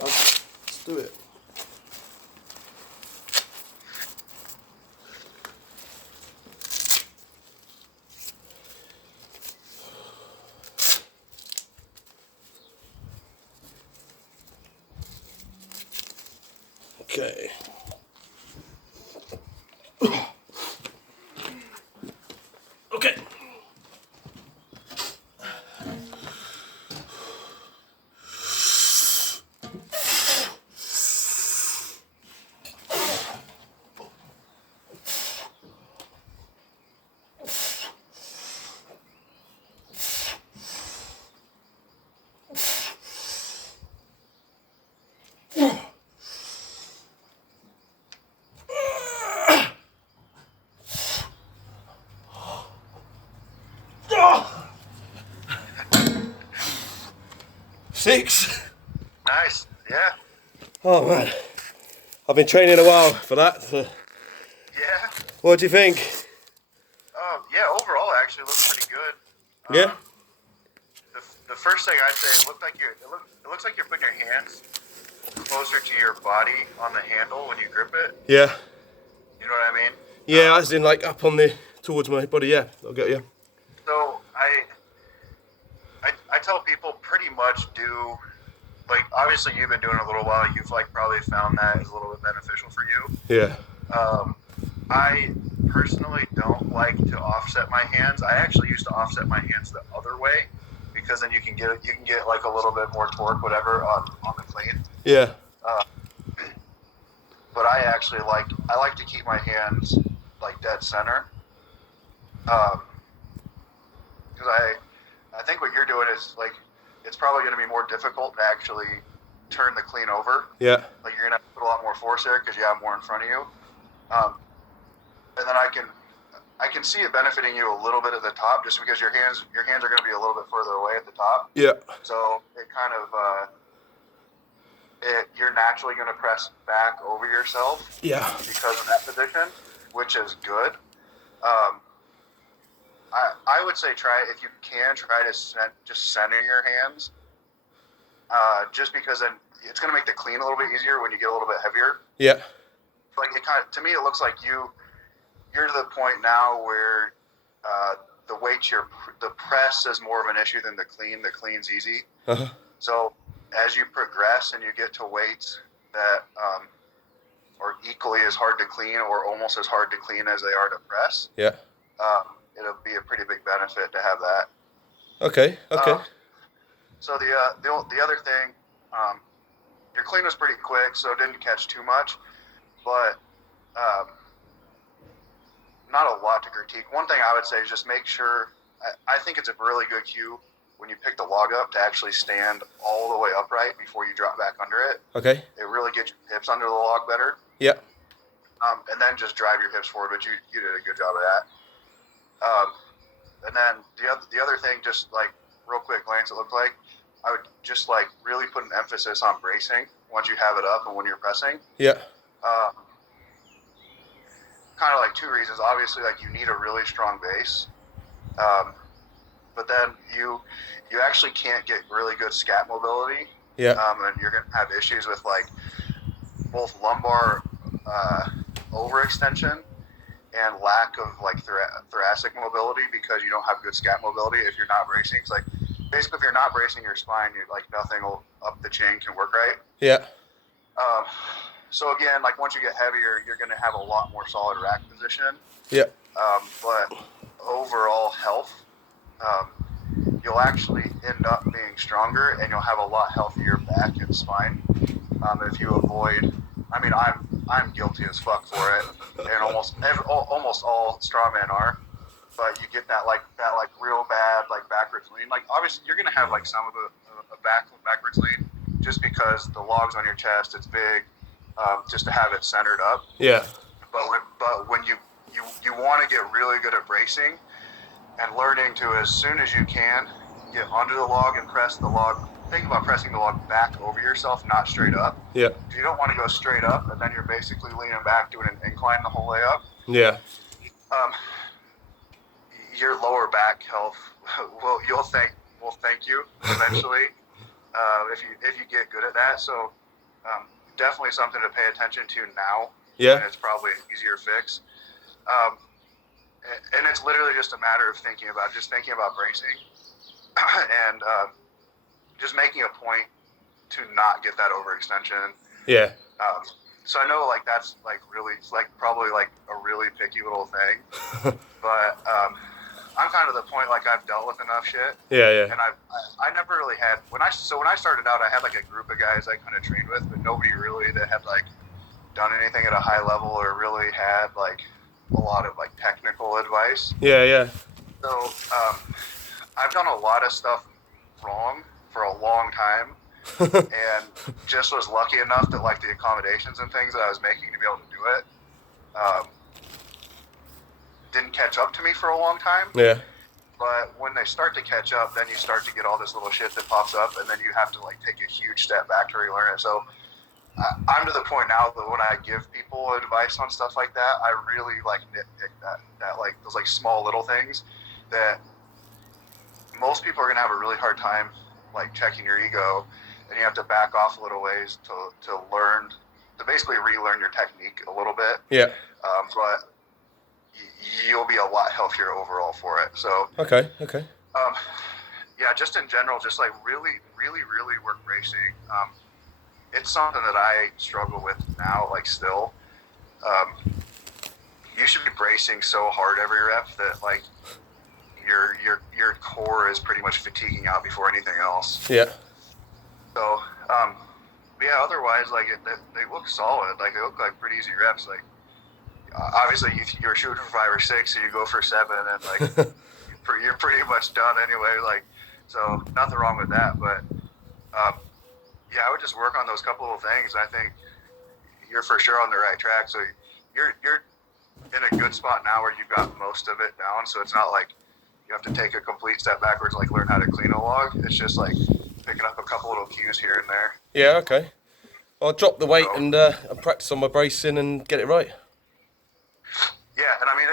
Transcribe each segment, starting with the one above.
Let's do it. Okay. Okay. Six. Nice. Yeah. Oh man, I've been training a while for that. So. Yeah. What do you think? Yeah. Overall, actually, looks pretty good. Yeah. The first thing I'd say, it looks like you're putting your hands closer to your body on the handle when you grip it. Yeah. You know what I mean? Yeah, as in like up on the towards my body. Yeah, I'll get you. So I tell people pretty much do, like, obviously you've been doing it a little while. You've like probably found that is a little bit beneficial for you. Yeah. I personally don't like to offset my hands. I actually used to offset my hands the other way because then you can get like a little bit more torque, whatever, on the clean. Yeah. But I actually like to keep my hands like dead center. Because I think what you're doing is like it's probably going to be more difficult to actually turn the clean over. Yeah. Like you're going to have to put a lot more force there because you have more in front of you. And then I can see it benefiting you a little bit at the top just because your hands are going to be a little bit further away at the top. Yeah. So it kind of you're naturally going to press back over yourself. Yeah. Because of that position, which is good. I would say if you can try to just center your hands, just because then it's going to make the clean a little bit easier when you get a little bit heavier. Yeah. Like it kind of, to me, it looks like you're to the point now where the weight the press is more of an issue than the clean. The clean's easy. Uh-huh. So as you progress and you get to weights that are equally as hard to clean or almost as hard to clean as they are to press. Yeah. It'll be a pretty big benefit to have that. Okay. Okay. So the other thing, your clean was pretty quick, so it didn't catch too much, but not a lot to critique. One thing I would say is just make sure. I think it's a really good cue when you pick the log up to actually stand all the way upright before you drop back under it. Okay. It really gets your hips under the log better. Yeah. And then just drive your hips forward, but you did a good job of that. And then the other thing, just like real quick glance, it looked like I would just like really put an emphasis on bracing once you have it up and when you're pressing. Yeah. Kind of like two reasons. Obviously, like you need a really strong base, but then you actually can't get really good scat mobility. Yeah. And you're gonna have issues with like both lumbar overextension and lack of like thoracic mobility because you don't have good scat mobility if you're not bracing. It's like basically if you're not bracing your spine, you're like nothing up the chain can work right. Yeah. So again, like once you get heavier, you're going to have a lot more solid rack position. Yeah. But overall health, you'll actually end up being stronger and you'll have a lot healthier back and spine if you avoid. I mean, I'm guilty as fuck for it, and almost all strongmen are. But you get that like real bad like backwards lean. Like obviously you're gonna have like some of a backwards lean just because the log's on your chest. It's big, just to have it centered up. Yeah. But when you want to get really good at bracing and learning to as soon as you can get under the log and press the log. Think about pressing the log back over yourself, not straight up. Yeah. You don't want to go straight up, and then you're basically leaning back, doing an incline the whole way up. Yeah. Your lower back health will thank you eventually if you get good at that. So Definitely something to pay attention to now. Yeah. And it's probably an easier fix. Um, and it's literally just a matter of thinking about bracing and just making a point to not get that overextension. Yeah. So I know like that's like really like probably like a really picky little thing, but I'm kind of the point like I've dealt with enough shit. Yeah. And I never really had when I started out I had like a group of guys I kind of trained with, but nobody really that had like done anything at a high level or really had like a lot of like technical advice. Yeah. So I've done a lot of stuff wrong for a long time. And just was lucky enough that like the accommodations and things that I was making to be able to do it didn't catch up to me for a long time. Yeah. But when they start to catch up, then you start to get all this little shit that pops up, and then you have to like take a huge step back to relearn it. So I'm to the point now that when I give people advice on stuff like that, I really like nitpick that like those like small little things that most people are gonna have a really hard time like checking your ego. And you have to back off a little ways to learn, to basically relearn your technique a little bit. Yeah. But you'll be a lot healthier overall for it. So. Okay. Yeah, just in general, just like really work bracing. It's something that I struggle with now, like still. You should be bracing so hard every rep that like your core is pretty much fatiguing out before anything else. Yeah. So, yeah, otherwise, like, they look solid. Like, they look like pretty easy reps. Like, obviously, you're shooting for 5 or 6, so you go for 7, and, like, you're pretty much done anyway. Like, so nothing wrong with that. But, yeah, I would just work on those couple of things. I think you're for sure on the right track. So you're in a good spot now where you've got most of it down. So it's not like you have to take a complete step backwards, like learn how to clean a log. It's just like picking up a couple little cues here and there. Yeah, okay. I'll drop the weight and practice on my bracing and get it right. Yeah, and I mean,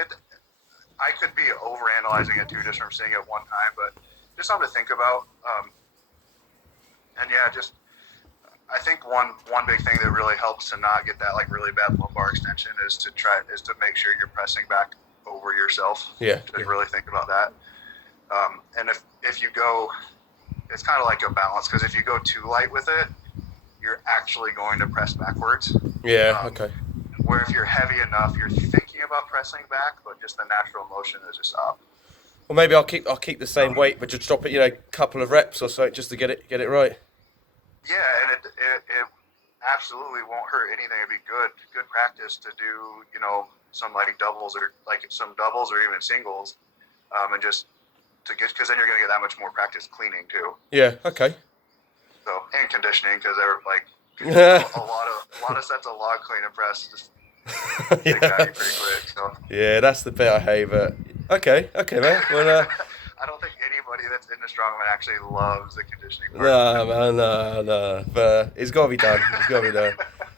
I could be overanalyzing it too, just from seeing it one time, but just something to think about. And yeah, just I think one big thing that really helps to not get that like really bad lumbar extension is to make sure you're pressing back over yourself. Yeah. To really think about that. And if you go, it's kind of like a balance, because if you go too light with it, you're actually going to press backwards. Yeah. Okay. Where if you're heavy enough, you're thinking about pressing back, but just the natural motion is just up. Well, maybe I'll keep the same weight, but just drop it, a couple of reps or so, just to get it right. Yeah, and it absolutely won't hurt anything. It'd be good practice to do, some like doubles or even singles, and just to get, because then you're gonna get that much more practice cleaning too. Yeah. Okay. So, and conditioning, because they're like a lot of sets of log clean and press just take that pretty quick. So. Yeah, that's the bit I hate. But okay, man. Well, I don't think anybody that's in the strongman actually loves the conditioning part. No. But it's got to be done.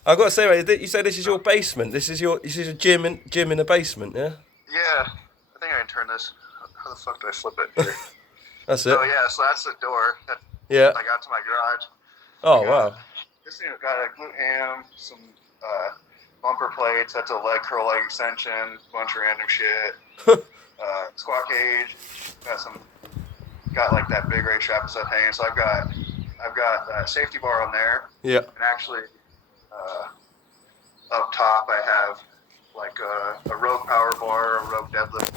I've got to say, mate, you say this is your basement. This is a gym in the basement, yeah? Yeah. I think I can turn this. How the fuck do I flip it here? That's it. So yeah, so that's the door that I got to my garage. Oh, wow. This thing got a glute ham, some bumper plates. That's a leg curl, leg extension, bunch of random shit. Squat cage. Got like that big race strap and stuff hanging. So I've got a safety bar on there. Yeah. And actually, up top I have like a rogue power bar, a rogue deadlift